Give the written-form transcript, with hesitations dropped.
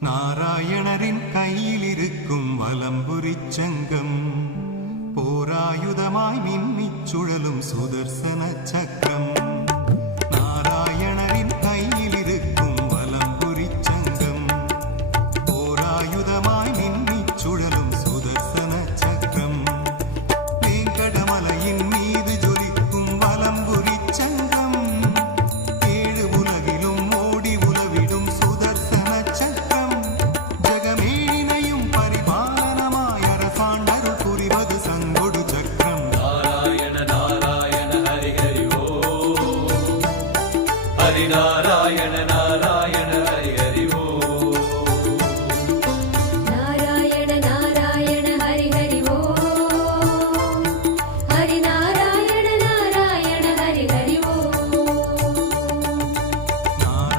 நாராயணரின் கையில் இருக்கும் வலம்புரி சங்கம் போராயுதமாய் மின்னிச் சுழலும் சுதர்சன சக்கரம்